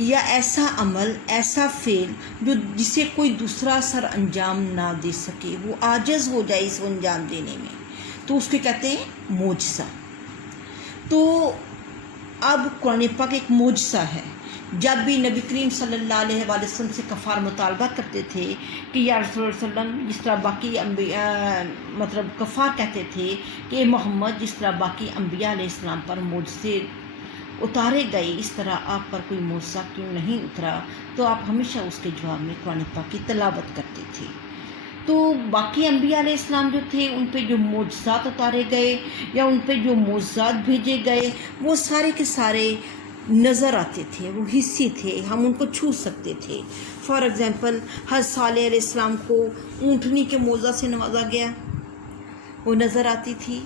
یا ایسا عمل، ایسا فعل جسے کوئی دوسرا سر انجام نہ دے سکے، وہ عاجز ہو جائے اس کو انجام دینے میں، تو اس کو کہتے ہیں معجزہ۔ تو اب قرآن پاک ایک معجزہ ہے۔ جب بھی نبی کریم صلی اللہ علیہ وآلہ وسلم سے کفار مطالبہ کرتے تھے کہ یا رسول اللہ صلی اللہ علیہ وسلم، جس طرح باقی انبیاء کفار کہتے تھے کہ اے محمد، جس طرح باقی انبیاء علیہ السلام پر معجزے اتارے گئے، اس طرح آپ پر کوئی معجزہ کیوں نہیں اترا؟ تو آپ ہمیشہ اس کے جواب میں قرآن پاک کی تلاوت کرتے تھے۔ تو باقی انبیاء علیہ السلام جو تھے، ان پہ جو معجزات اتارے گئے یا ان پہ جو معجزات بھیجے گئے، وہ سارے کے سارے نظر آتے تھے، وہ حصی تھے، ہم ان کو چھو سکتے تھے۔ فار ایگزامپل، حضرت صالح علیہ السلام کو اونٹنی کے معجزہ سے نوازا گیا، وہ نظر آتی تھی۔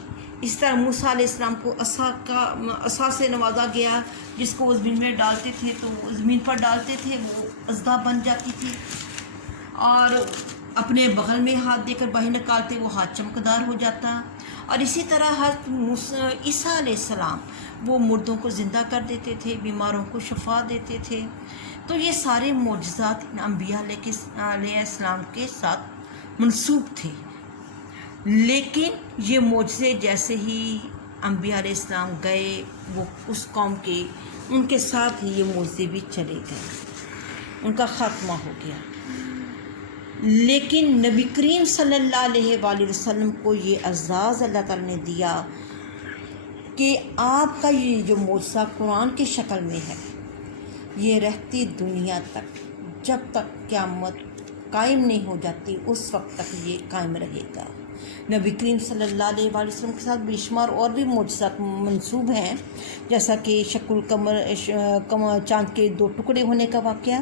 اس طرح موسیٰ علیہ السلام کو عصا سے نوازا گیا، جس کو وہ زمین میں ڈالتے تھے تو وہ زمین پر ڈالتے تھے، وہ اژدہا بن جاتی تھی، اور اپنے بغل میں ہاتھ دے کر باہر نکالتے، وہ ہاتھ چمکدار ہو جاتا۔ اور اسی طرح حضرت عیسیٰ علیہ السلام، وہ مردوں کو زندہ کر دیتے تھے، بیماروں کو شفا دیتے تھے۔ تو یہ سارے معجزات انبیاء علیہ السلام کے ساتھ منسوب تھے، لیکن یہ معجزے جیسے ہی انبیاء علیہ السلام گئے، وہ اس قوم کے ان کے ساتھ ہی یہ معجزے بھی چلے گئے، ان کا خاتمہ ہو گیا۔ لیکن نبی کریم صلی اللہ علیہ وآلہ وسلم کو یہ اعزاز اللہ تعالیٰ نے دیا کہ آپ کا یہ جو معجزہ قرآن کی شکل میں ہے، یہ رہتی دنیا تک، جب تک قیامت قائم نہیں ہو جاتی اس وقت تک یہ قائم رہے گا۔ نبی کریم صلی اللہ علیہ وآلہ وسلم کے ساتھ بے شمار اور بھی معجزات منسوب ہیں، جیسا کہ شق القمر، چاند کے 2 ٹکڑے ہونے کا واقعہ،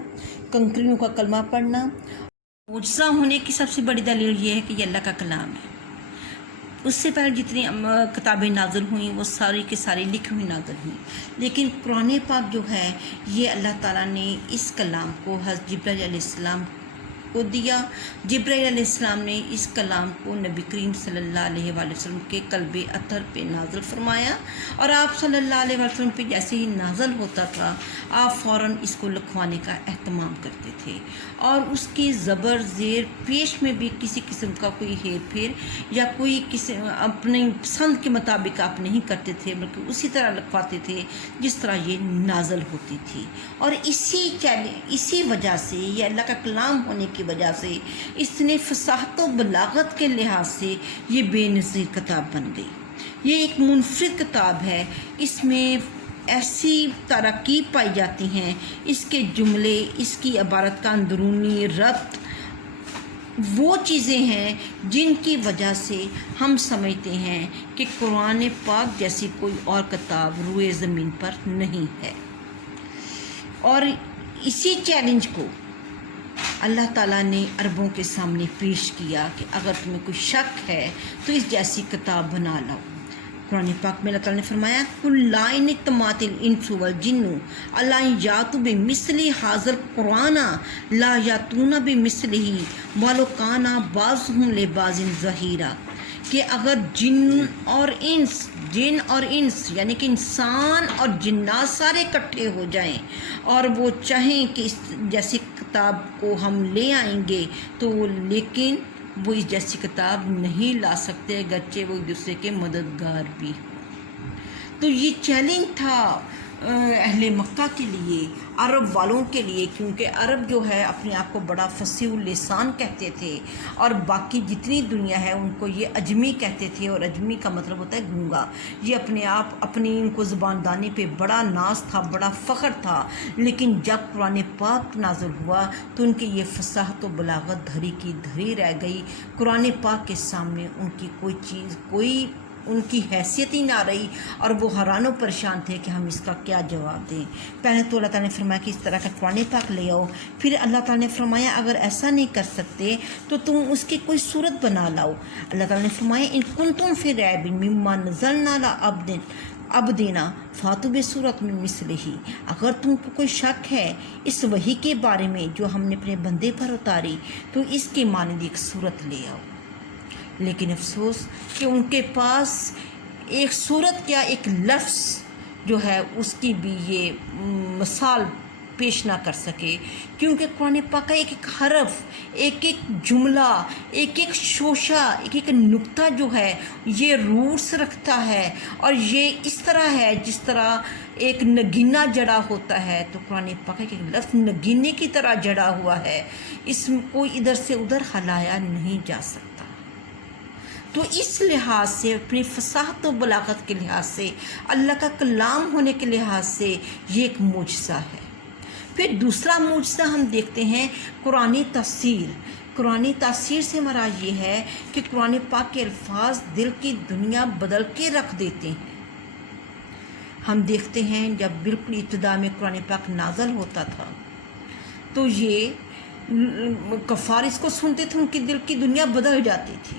کنکریوں کا کلمہ پڑھنا۔ معجزہ ہونے کی سب سے بڑی دلیل یہ ہے کہ یہ اللہ کا کلام ہے۔ اس سے پہلے جتنی کتابیں نازل ہوئیں وہ ساری کی ساری لکھی ہوئی نازل ہوئیں، لیکن قرآن پاک جو ہے یہ اللہ تعالیٰ نے اس کلام کو حضرت جبرائیل علیہ السلام کو دیا۔ جبرائیل علیہ السلام نے اس کلام کو نبی کریم صلی اللہ علیہ وآلہ وسلم کے قلب اطہر پہ نازل فرمایا، اور آپ صلی اللہ علیہ وآلہ وسلم پہ جیسے ہی نازل ہوتا تھا، آپ فوراً اس کو لکھوانے کا اہتمام کرتے تھے، اور اس کی زبر زیر پیش میں بھی کسی قسم کا کوئی ہیر پھیر یا کوئی اپنی پسند کے مطابق آپ نہیں کرتے تھے، بلکہ اسی طرح لکھواتے تھے جس طرح یہ نازل ہوتی تھی۔ اور اسی وجہ سے، یہ اللہ کا کلام ہونے کی وجہ سے، اس نے فصاحت و بلاغت کے لحاظ سے یہ بے نظیر کتاب بن گئی۔ یہ ایک منفرد کتاب ہے، اس میں ایسی تراکیب پائی جاتی ہیں، اس کے جملے، اس کی عبارت کا اندرونی ربط، وہ چیزیں ہیں جن کی وجہ سے ہم سمجھتے ہیں کہ قرآن پاک جیسی کوئی اور کتاب روئے زمین پر نہیں ہے۔ اور اسی چیلنج کو اللہ تعالیٰ نے عربوں کے سامنے پیش کیا کہ اگر تمہیں کوئی شک ہے تو اس جیسی کتاب بنا لاؤ۔ قرآن پاک میں اللہ تعالیٰ نے فرمایا قُلْ لَا إِنِ اجْتَمَعَتِ الْإِنسُ وَالْجِنُّ عَلَىٰ أَن يَأْتُوا بِمِثْلِ هَٰذَا الْقُرْآنِ لَا يَأْتُونَ بِمِثْلِهِ وَلَوْ كَانَ بَعْضُهُمْ لِبَعْضٍ ظَهِيرًا، کہ اگر جن اور انس یعنی کہ انسان اور جنات سارے اکٹھے ہو جائیں اور وہ چاہیں کہ اس جیسی کتاب کو ہم لے آئیں گے، تو لیکن وہ اس جیسی کتاب نہیں لا سکتے، اگرچہ وہ ایک دوسرے کے مددگار بھی ہوں۔ تو یہ چیلنج تھا اہل مکہ کے لیے، عرب والوں کے لیے، کیونکہ عرب جو ہے اپنے آپ کو بڑا فصیح اللسان کہتے تھے، اور باقی جتنی دنیا ہے ان کو یہ اجمی کہتے تھے، اور اجمی کا مطلب ہوتا ہے گونگا۔ یہ اپنی ان کو زبان دانی پہ بڑا ناز تھا، بڑا فخر تھا، لیکن جب قرآن پاک نازل ہوا تو ان کی یہ فصاحت و بلاغت دھری کی دھری رہ گئی۔ قرآن پاک کے سامنے ان کی کوئی چیز، کوئی ان کی حیثیت ہی نہ رہی، اور وہ حیران و پریشان تھے کہ ہم اس کا کیا جواب دیں۔ پہلے تو اللہ تعالیٰ نے فرمایا کہ اس طرح کا قرآن پاک لے آؤ، پھر اللہ تعالیٰ نے فرمایا اگر ایسا نہیں کر سکتے تو تم اس کی کوئی صورت بنا لاؤ۔ اللہ تعالیٰ نے فرمایا ان کنتم فی ریب مما نزلنا علی عبدنا فاتوا بسورۃ من مثلہ، اگر تم کو کوئی شک ہے اس وحی کے بارے میں جو ہم نے اپنے بندے پر اتاری تو اس کی مانند ایک صورت لے آؤ۔ لیکن افسوس کہ ان کے پاس ایک صورت کیا، ایک لفظ جو ہے اس کی بھی یہ مثال پیش نہ کر سکے، کیونکہ قرآن پاک کا ایک ایک حرف، ایک ایک جملہ، ایک ایک شوشہ، ایک ایک نقطہ جو ہے یہ روٹس رکھتا ہے، اور یہ اس طرح ہے جس طرح ایک نگینہ جڑا ہوتا ہے، تو قرآن پاک کا ایک لفظ نگینے کی طرح جڑا ہوا ہے، اس کو ادھر سے ادھر ہلایا نہیں جا سکتا۔ تو اس لحاظ سے، اپنی فصاحت و بلاغت کے لحاظ سے، اللہ کا کلام ہونے کے لحاظ سے یہ ایک معجزہ ہے۔ پھر دوسرا معجزہ ہم دیکھتے ہیں قرآن تفسیر۔ قرآن تفسیر سے مراد یہ ہے کہ قرآن پاک کے الفاظ دل کی دنیا بدل کے رکھ دیتے ہیں۔ ہم دیکھتے ہیں جب بالکل ابتدا میں قرآن پاک نازل ہوتا تھا تو یہ کفار اس کو سنتے تھے، ان کی دل کی دنیا بدل جاتی تھی۔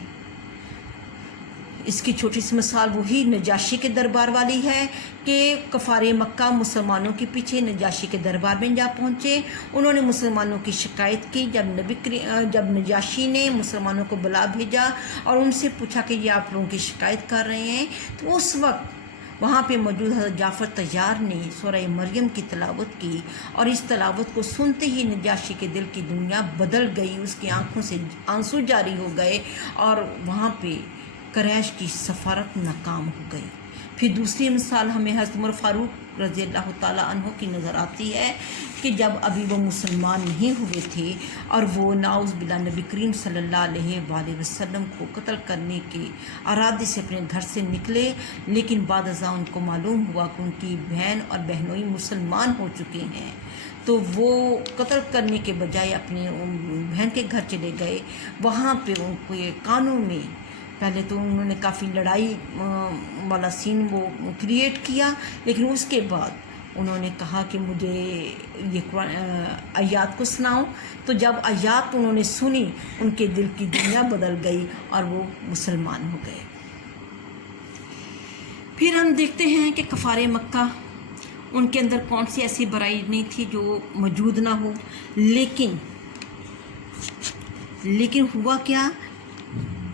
اس کی چھوٹی سی مثال وہی نجاشی کے دربار والی ہے کہ کفار مکہ مسلمانوں کے پیچھے نجاشی کے دربار میں جا پہنچے، انہوں نے مسلمانوں کی شکایت کی۔ جب نجاشی نے مسلمانوں کو بلا بھیجا اور ان سے پوچھا کہ یہ آپ لوگوں کی شکایت کر رہے ہیں، تو اس وقت وہاں پہ موجود حضرت جعفر طیار نے سورہ مریم کی تلاوت کی، اور اس تلاوت کو سنتے ہی نجاشی کے دل کی دنیا بدل گئی، اس کی آنکھوں سے آنسو جاری ہو گئے، اور وہاں پہ قریش کی سفارت ناکام ہو گئی۔ پھر دوسری مثال ہمیں حضرت عمر فاروق رضی اللہ تعالیٰ عنہ کی نظر آتی ہے کہ جب ابھی وہ مسلمان نہیں ہوئے تھے اور وہ نعوذ باللہ نبی کریم صلی اللہ علیہ وآلہ وسلم کو قتل کرنے کے ارادے سے اپنے گھر سے نکلے، لیکن بعد ازاں ان کو معلوم ہوا کہ ان کی بہن اور بہنوئی مسلمان ہو چکے ہیں، تو وہ قتل کرنے کے بجائے اپنی بہن کے گھر چلے گئے۔ وہاں پہ ان کو یہ کانوں میں پہلے تو انہوں نے کافی لڑائی والا سین وہ کریٹ کیا، لیکن اس کے بعد انہوں نے کہا کہ مجھے یہ آیات کو سناؤ، تو جب آیات انہوں نے سنی ان کے دل کی دنیا بدل گئی اور وہ مسلمان ہو گئے۔ پھر ہم دیکھتے ہیں کہ کفار مکہ، ان کے اندر کون سی ایسی برائی نہیں تھی جو موجود نہ ہو، لیکن ہوا کیا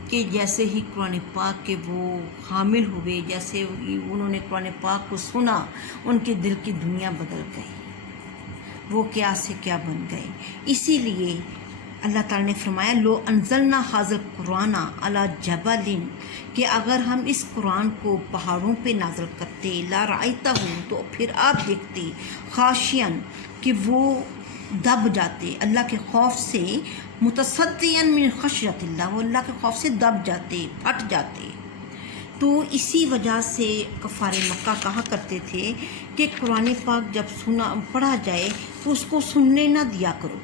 کہ جیسے ہی قرآن پاک کے وہ حامل ہوئے، جیسے انہوں نے قرآن پاک کو سنا، ان کے دل کی دنیا بدل گئی، وہ کیا سے کیا بن گئے۔ اسی لیے اللہ تعالیٰ نے فرمایا لو انزلنا ھذا القرآن علی جبل، کہ اگر ہم اس قرآن کو پہاڑوں پہ نازل کرتے، لا رأیتہ، تو پھر آپ دیکھتے، خاشعا، کہ وہ دب جاتے اللہ کے خوف سے، متصدعا من خشیت اللہ، وہ اللہ کے خوف سے دب جاتے، پھٹ جاتے۔ تو اسی وجہ سے کفار مکہ کہا کرتے تھے کہ قرآن پاک جب پڑھا جائے تو اس کو سننے نہ دیا کرو،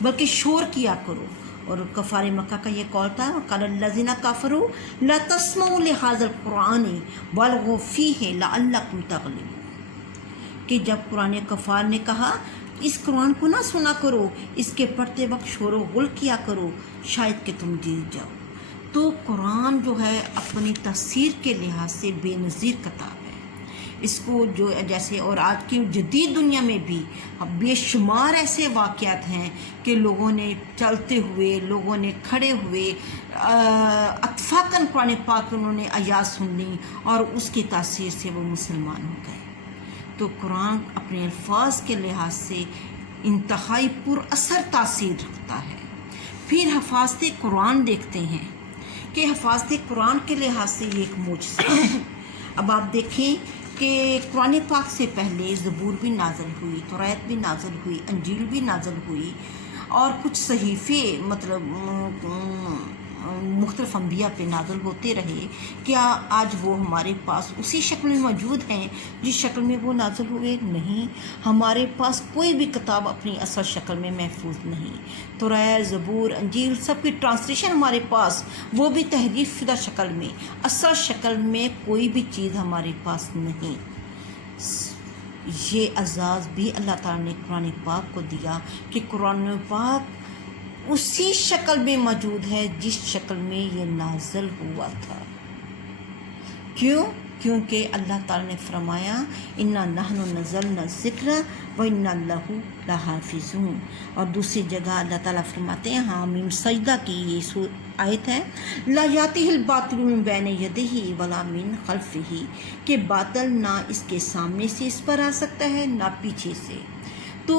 بلکہ شور کیا کرو۔ اور کفار مکہ کا یہ قول تھا، قال الذین کفروا لا تسمعوا لہذا القرآن والغوا فیہ لعلکم تغلبون، کہ جب قرآن کفار نے کہا اس قرآن کو نہ سنا کرو، اس کے پڑھتے وقت شور و غل کیا کرو، شاید کہ تم جیت جاؤ۔ تو قرآن جو ہے اپنی تفسیر کے لحاظ سے بے نظیر کتاب ہے۔ اس کو جو جیسے اور آج کی جدید دنیا میں بھی بے شمار ایسے واقعات ہیں کہ لوگوں نے چلتے ہوئے، لوگوں نے کھڑے ہوئے اتفاقاً قرآن پاک انہوں نے آیات سن لی اور اس کی تاثیر سے وہ مسلمان ہو گئے۔ تو قرآن اپنے الفاظ کے لحاظ سے انتہائی پر اثر تاثیر رکھتا ہے۔ پھر حفاظت قرآن دیکھتے ہیں کہ حفاظت قرآن کے لحاظ سے یہ ایک معجزہ ہے۔ اب آپ دیکھیں کہ قرآن پاک سے پہلے زبور بھی نازل ہوئی، توریت بھی نازل ہوئی، انجیل بھی نازل ہوئی، اور کچھ صحیفے مختلف انبیاء پہ نازل ہوتے رہے۔ کیا آج وہ ہمارے پاس اسی شکل میں موجود ہیں جس شکل میں وہ نازل ہوئے؟ نہیں، ہمارے پاس کوئی بھی کتاب اپنی اصل شکل میں محفوظ نہیں۔ توریت، زبور، انجیل سب کی ٹرانسلیشن ہمارے پاس، وہ بھی تحریف شدہ شکل میں، اصل شکل میں کوئی بھی چیز ہمارے پاس نہیں۔ یہ اعزاز بھی اللہ تعالیٰ نے قرآن پاک کو دیا کہ قرآن پاک اسی شکل میں موجود ہے جس شکل میں یہ نازل ہوا تھا۔ کیوں؟ کیونکہ اللہ تعالیٰ نے فرمایا انا نحن نزلنا الذکر وانا لہ لحافظون، اور دوسری جگہ اللہ تعالیٰ فرماتے ہیں حامیم سجدہ کی یہ آیت ہے، لا یاتہ الباطل من بین یدہ ولا من خلفہ، کہ باطل نہ اس کے سامنے سے اس پر آ سکتا ہے نہ پیچھے سے۔ تو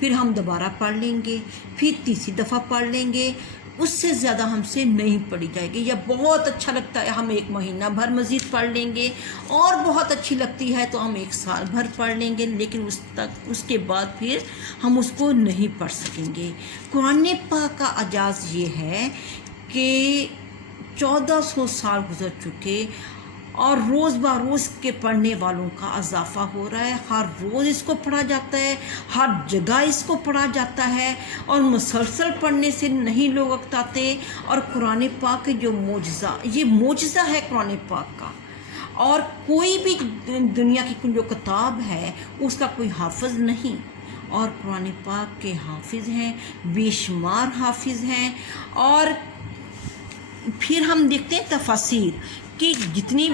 پھر ہم دوبارہ پڑھ لیں گے، پھر تیسری دفعہ پڑھ لیں گے، اس سے زیادہ ہم سے نہیں پڑھی جائے گی. یا بہت اچھا لگتا ہے ہم ایک مہینہ بھر مزید پڑھ لیں گے، اور بہت اچھی لگتی ہے تو ہم ایک سال بھر پڑھ لیں گے، لیکن اس کے بعد پھر ہم اس کو نہیں پڑھ سکیں گے. قرآن پاک کا اعجاز یہ ہے کہ 1400 سال گزر چکے اور روز بروز کے پڑھنے والوں کا اضافہ ہو رہا ہے. ہر روز اس کو پڑھا جاتا ہے، ہر جگہ اس کو پڑھا جاتا ہے، اور مسلسل پڑھنے سے نہیں لوگ اکتاتے. اور قرآن پاک کے جو معجزہ، یہ معجزہ ہے قرآن پاک کا. اور کوئی بھی دنیا کی جو کتاب ہے اس کا کوئی حافظ نہیں، اور قرآن پاک کے حافظ ہیں، بے شمار حافظ ہیں. اور پھر ہم دیکھتے ہیں تفاسیر کہ جتنی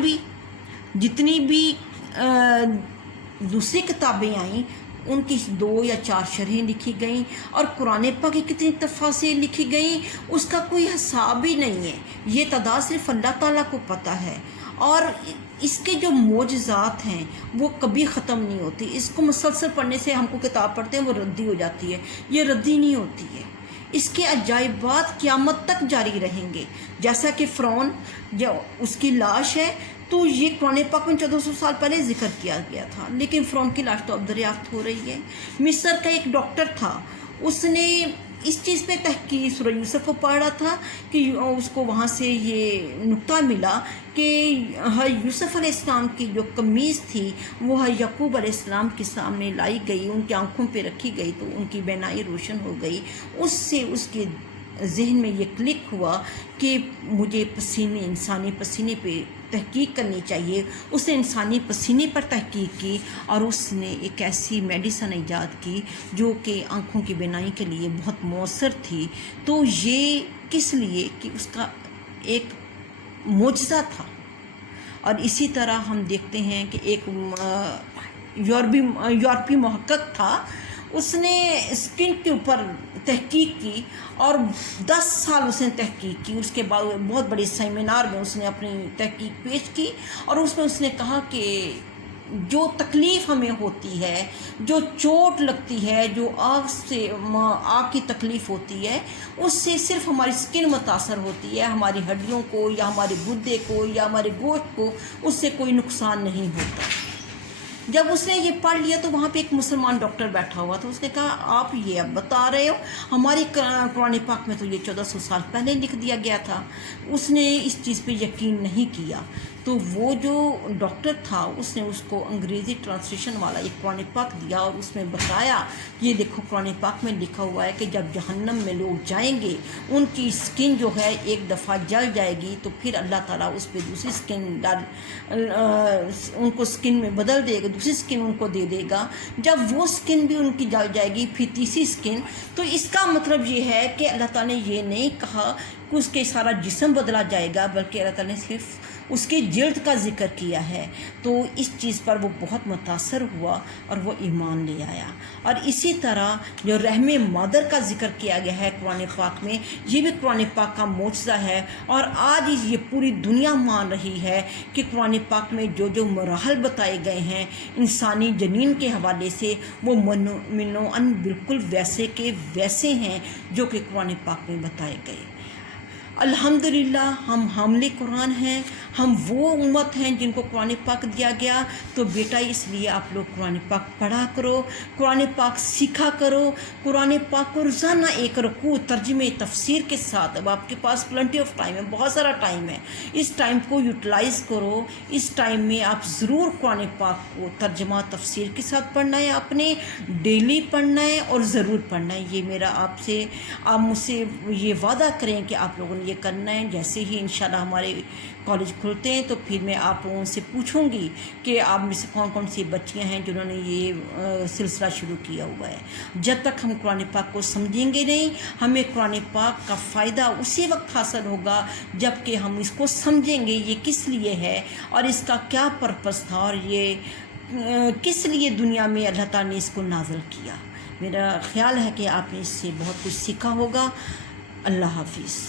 بھی دوسری کتابیں آئیں ان کی 2 یا 4 شرحیں لکھی گئیں، اور قرآن پاک کی کتنی تفاسیر لکھی گئیں اس کا کوئی حساب ہی نہیں ہے. یہ تعداد صرف اللہ تعالیٰ کو پتہ ہے. اور اس کے جو معجزات ہیں وہ کبھی ختم نہیں ہوتی. اس کو مسلسل پڑھنے سے ہم کو کتاب پڑھتے ہیں وہ ردی ہو جاتی ہے، یہ ردی نہیں ہوتی ہے. اس کے عجائبات قیامت تک جاری رہیں گے. جیسا کہ فرعون جو اس کی لاش ہے، تو یہ قرآن پاک میں 1400 سال پہلے ذکر کیا گیا تھا، لیکن فرعون کی لاش تو اب دریافت ہو رہی ہے. مصر کا ایک ڈاکٹر تھا، اس نے اس چیز پہ تحقیق سورہ یوسف کو پڑھ رہا تھا کہ اس کو وہاں سے یہ نقطہ ملا کہ یوسف علیہ السلام کی جو قمیض تھی وہ یعقوب علیہ السلام کے سامنے لائی گئی، ان کی آنکھوں پہ رکھی گئی تو ان کی بینائی روشن ہو گئی. اس سے اس کے ذہن میں یہ کلک ہوا کہ مجھے انسانی پسینے پہ تحقیق کرنی چاہیے. اس نے انسانی پسینے پر تحقیق کی اور اس نے ایک ایسی میڈیسن ایجاد کی جو کہ آنکھوں کی بینائی کے لیے بہت مؤثر تھی. تو یہ کس لیے کہ اس کا ایک معجزہ تھا. اور اسی طرح ہم دیکھتے ہیں کہ ایک یورپی محقق تھا، اس نے اسکن کے اوپر تحقیق کی اور 10 سال اس نے تحقیق کی. اس کے بعد بہت بڑے سیمینار میں اس نے اپنی تحقیق پیش کی، اور اس میں اس نے کہا کہ جو تکلیف ہمیں ہوتی ہے، جو چوٹ لگتی ہے، جو آگ کی تکلیف ہوتی ہے، اس سے صرف ہماری اسکن متاثر ہوتی ہے، ہماری ہڈیوں کو یا ہمارے گردے کو یا ہمارے گوشت کو اس سے کوئی نقصان نہیں ہوتا. جب اس نے یہ پڑھ لیا تو وہاں پہ ایک مسلمان ڈاکٹر بیٹھا ہوا تھا. اس نے کہا آپ یہ اب بتا رہے ہو، ہماری قرآن پاک میں تو یہ 1400 سال پہلے لکھ دیا گیا تھا. اس نے اس چیز پہ یقین نہیں کیا. تو وہ جو ڈاکٹر تھا اس نے اس کو انگریزی ٹرانسلیشن والا ایک قرآن پاک دیا اور اس میں بتایا یہ دیکھو قرآن پاک میں لکھا ہوا ہے کہ جب جہنم میں لوگ جائیں گے ان کی اسکن جو ہے ایک دفعہ جل جائے گی تو پھر اللہ تعالیٰ اس پہ دوسری اسکن ان کو اسکن میں بدل دے گا، دوسری اسکن ان کو دے دے گا. جب وہ اسکن بھی ان کی جل جائے گی پھر تیسری اسکن، تو اس کا مطلب یہ ہے کہ اللہ تعالیٰ نے یہ نہیں کہا کہ اس کے سارا جسم بدلا جائے گا، بلکہ اللہ تعالیٰ نے صرف اس کی جلد کا ذکر کیا ہے. تو اس چیز پر وہ بہت متاثر ہوا اور وہ ایمان لے آیا. اور اسی طرح جو رحم مادر کا ذکر کیا گیا ہے قرآن پاک میں، یہ بھی قرآن پاک کا معجزہ ہے. اور آج یہ پوری دنیا مان رہی ہے کہ قرآن پاک میں جو جو مراحل بتائے گئے ہیں انسانی جنین کے حوالے سے، وہ منوعاً بالکل ویسے کے ویسے ہیں جو کہ قرآن پاک میں بتائے گئے. الحمدللہ ہم حامل قرآن ہیں، ہم وہ امت ہیں جن کو قرآن پاک دیا گیا. تو بیٹا اس لیے آپ لوگ قرآن پاک پڑھا کرو، قرآن پاک سیکھا کرو. قرآن پاک کو روزانہ ایک رکوع ترجمے تفسیر کے ساتھ، اب آپ کے پاس پلنٹی آف ٹائم ہے، بہت سارا ٹائم ہے، اس ٹائم کو یوٹیلائز کرو. اس ٹائم میں آپ ضرور قرآن پاک کو ترجمہ تفسیر کے ساتھ پڑھنا ہے، آپ نے ڈیلی پڑھنا ہے اور ضرور پڑھنا ہے. یہ میرا آپ مجھ سے یہ وعدہ کریں کہ آپ لوگوں نے یہ کرنا ہے. جیسے ہی انشاءاللہ ہمارے کالج کھلتے ہیں تو پھر میں آپ لوگوں سے پوچھوں گی کہ آپ میں سے کون کون سی بچیاں ہیں جنہوں نے یہ سلسلہ شروع کیا ہوا ہے. جب تک ہم قرآن پاک کو سمجھیں گے نہیں، ہمیں قرآن پاک کا فائدہ اسی وقت حاصل ہوگا جب کہ ہم اس کو سمجھیں گے یہ کس لیے ہے اور اس کا کیا پرپس تھا اور یہ کس لیے دنیا میں اللہ تعالیٰ نے اس کو نازل کیا. میرا خیال ہے کہ آپ نے اس سے بہت کچھ سیکھا ہوگا. اللہ حافظ.